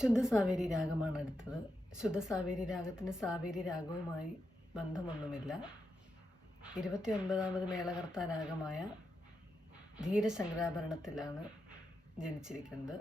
ശുദ്ധ സാവേരി രാഗമാണ് അടുത്തത്. ശുദ്ധ സാവേരി രാഗത്തിന് സാവേരി രാഗവുമായി ബന്ധമൊന്നുമില്ല. 29ാമത് മേളകർത്താ രാഗമായ ധീരശങ്കരാഭരണത്തിലാണ് ജനിച്ചിരിക്കുന്നത്.